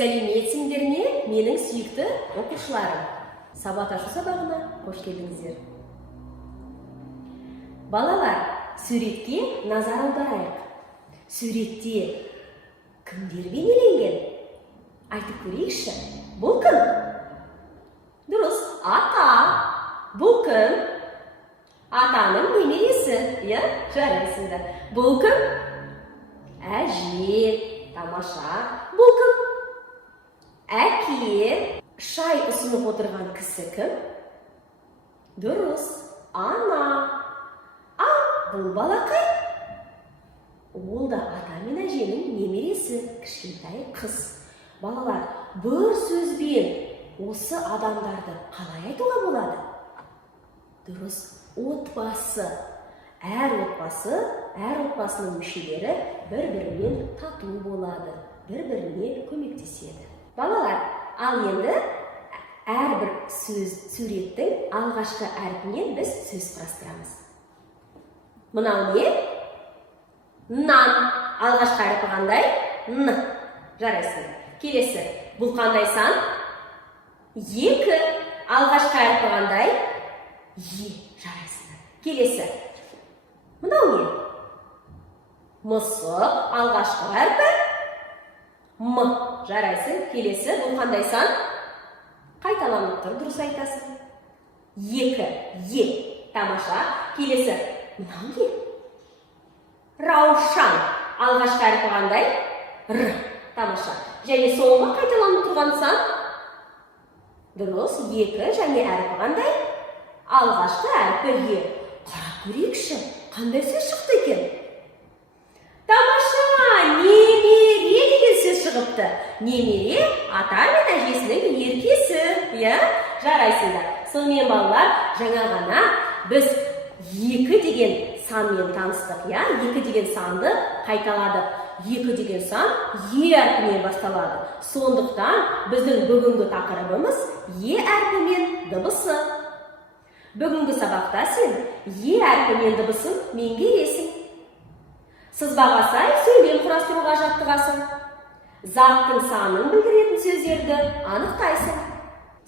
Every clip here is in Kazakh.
Сәлеметсіңдер ме, менің сүйікті оқушыларым? Сабақ ашу сабағына қош келдіңіздер. Балалар, суретке назар аударайық. Суретте кімдер бейнеленген? Айтып көрейікші. Бұл кім? Дұрыс, ата. Бұл кім? Атаның немересі. Жарайсыңдар. Бұл кім? Әже. Тамаша. Бұл кім? Әке. Шай ұсынып отырған кісі кім? Дұрыс, ана. Бұл балақай? Ол да ата мен әженің немересі, кішкентай қыз. Балалар, бір сөзбен осы адамдарды қалай айтуға болады? Дұрыс, отбасы. Әр отбасының мүшелері бір-бірімен тату болады, бір-біріне көмектеседі. Балалар, ал енді әрбір суреттің алғашқы әрпінен біз сөз құрастырамыз. Мынау не? Нан. Алғашқы әрпі қандай? Н. Жарайсың. Келесі. Бұл қандай сан? 2. Алғашқы әрпі қандай? Е. Жарайсың. Келесі. Мынау не? Мысық. Алғашқы әрпі? М. Жарайсың. Келесі. Бұл қандай сан? Қайталанып тұр. Дұрыс айтасың. 2. Е. Тамаша. Келесі. Мынау не? Раушан. Алғашқы әрпі қандай? Р. Тамаша. Және соңғы қайталанып тұрған сан? Дұрыс. 2 және әрпі қандай? Алғашқы әрпі Е. Қарап көрейікші. Қандай сөз шықты екен? Тамаша. Немере деген сөз шығыпты. Немере ата мен әжесінің еркесі. Жарайсыңдар. Сонымен балалар, жаңа ғана біз 2 деген санмен таныстық. 2 деген санды қайталадық. 2 деген сан Е әрпінен басталады. Сондықтан біздің бүгінгі тақырыбымыз Е әрпімен дыбысы. Бүгінгі сабақта сен Е әрпімен дыбысын меңгересің. Сызбаға сай сөйлем құрастыруға жаттығасың. Заттың санын білдіретін сөздерді анықтайсың.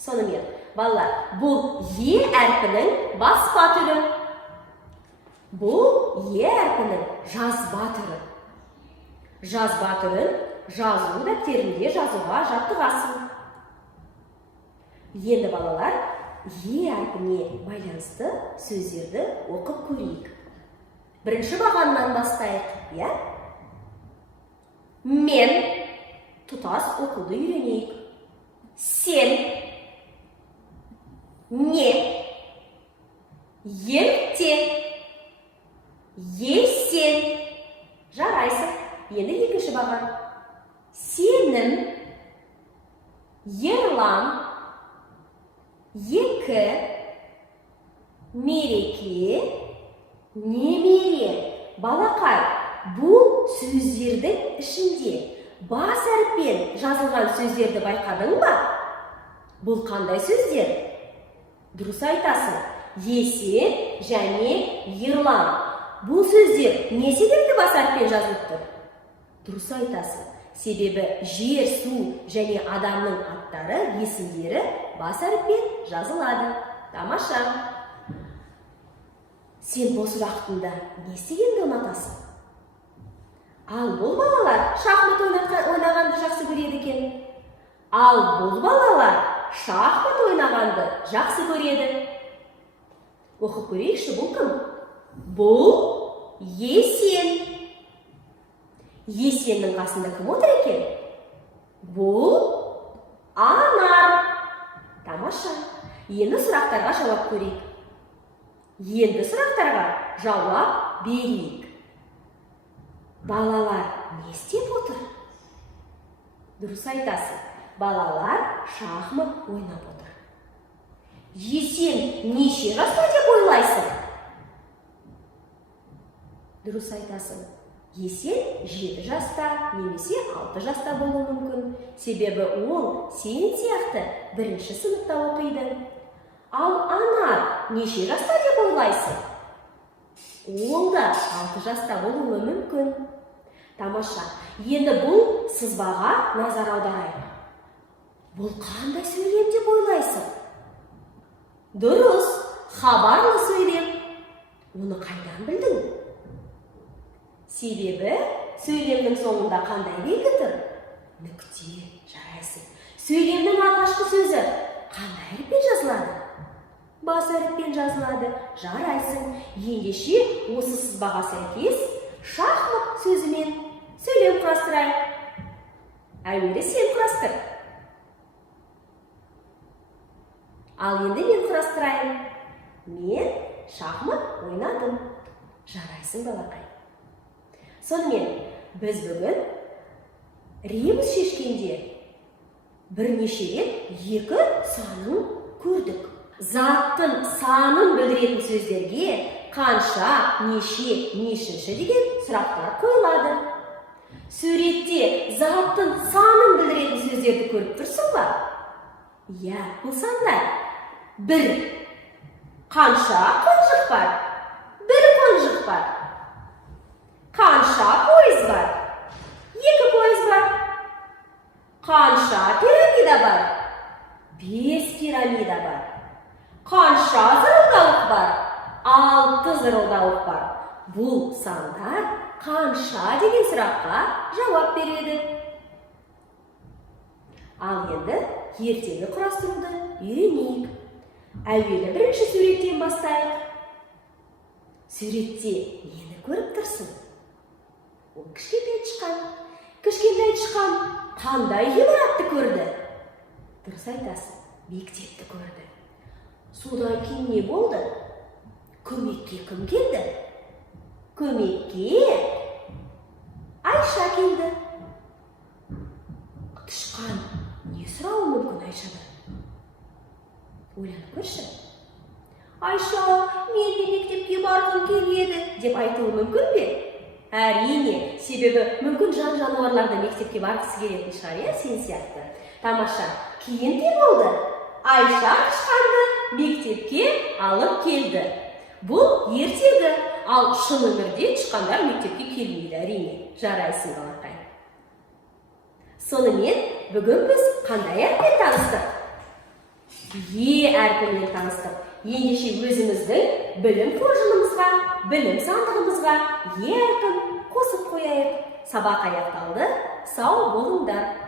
Сонымен, балалар, бұл Е әрпінің баспа түрі. Бұл Е әрпінің жазба түрі. Жазба түрін жазу дәптерінде жазуға жаттығасың. Енді балалар, Е әрпіне байланысты сөздерді оқып көрейік. Бірінші бағаннан бастайық. Мен тұтас оқуды үйренейік. Сен. Не. Ерте. Есен. Жарайсың. Енді екінші баған. Сенім. Ерлан. Екі. Мереке. Немере. Балақай. Бұл сөздердің ішінде бас әріппен жазылған сөздерді байқадың ба? Бұл қандай сөздер? Дұрыс айтасың. Есен және Ерлан. Бұл сөздер не себепті бас әріппен жазылып тұр? Дұрыс айтасың. Себебі жер, су және адамның аттары, есімдері бас әріппен жазылады. Тамаша. Сен бос уақытында не істегенді ұнатасың? Ал бұл балалар шахмат ойнағанды жақсы көреді екен. Ал бұл балалар шахмат ойнағанды жақсы көреді. Оқып көрейікші, бұл кім? Бұл Есен. Есеннің қасында кім отыр екен? Бұл Анар. Тамаша. Енді сұрақтарға жауап көрейік. Енді сұрақтарға жауап берейік. Балалар не істеп отыр? Дұрыс айтасың. Балалар шахмат ойнап отыр. Есен неше жаста деп ойлайсың? Дұрыс айтасың. Есен 7 жаста, немесе 6 жаста болуы мүмкін. Себебі ол сен сияқты 1-ші сыныпта оқиды. Ал Анар неше жаста деп ойлайсың? Ол да 6 жаста болуы мүмкін. Тамаша. Енді бұл сызбаға назар аударайық. Бұл қандай сөйлем деп ойлайсың? Дұрыс, хабарлы сөйлем. Оны қайдан білдің? Себебі сөйлемнің соңында қандай белгі тұр? Нүкте, жарайсың. Сөйлемнің алғашқы сөзі қандай әріппен жазылады? Бас әріппен жазылады, жарайсың. Ендеше осы сызбаға сәйкес шахмат сөзімен сөйлем құрастырайық. Әуелі сен құрастыр. Ал енді мен құрастырайын. Мен шахмат ойнадым. Жарайсың, балақай. Сонымен, біз бүгін ребус шешкенде бірнеше рет екі санын көрдік. Заттың санын білдіретін сөздерге қанша, неше, нешінші деген сұрақтар қойылады. Суретте заттың санын білдіретін сөздерді көріп тұрсың ба? Иә, бұл сандар. Бір. Қанша қонжық бар? Бір қонжық бар. Қанша пойыз бар? Екі пойыз бар. Қанша пирамида бар? 5 пирамида бар. Қанша зырылдауық бар? 6 зырылдауық бар. Бұл сандар қанша деген сұраққа жауап береді. Ал енді ертегі құрастыруды үйренейік. Әуелі бірінші суреттен бастайық. Суретте нені көріп тұрсың? Ол кішкентай тышқан. Кішкентай тышқан қандай ғимаратты көрді? Дұрыс айтасың, мектепті көрді. Содан кейін не болды? Көмекке кім келді? Көмекке Айша келді. Тышқан не сұрауы мүмкін Айшадан? Ойланып көрші. Айша, мен де мектепке барғым келеді деп айтуы мүмкін бе? Әрине, себебі мүмкін жан-жануарлар да мектепке барғысы келетін шығар, иә, сен сияқты. Тамаша. Кейін не болды? Айша тышқанды мектепке алып келді. Бұл ертегі. Ал шын өмірде тышқандар мектепке келмейді, әрине. Жарайсың, балақай. Сонымен, бүгін біз қандай әріппен таныстық? Е әрпімен таныстық. Ендеше өзіміздің білім қоржынымызға, білім сандығымызға е әрпін қосып қояйық. Сабақ аяқталды. Сау болыңдар.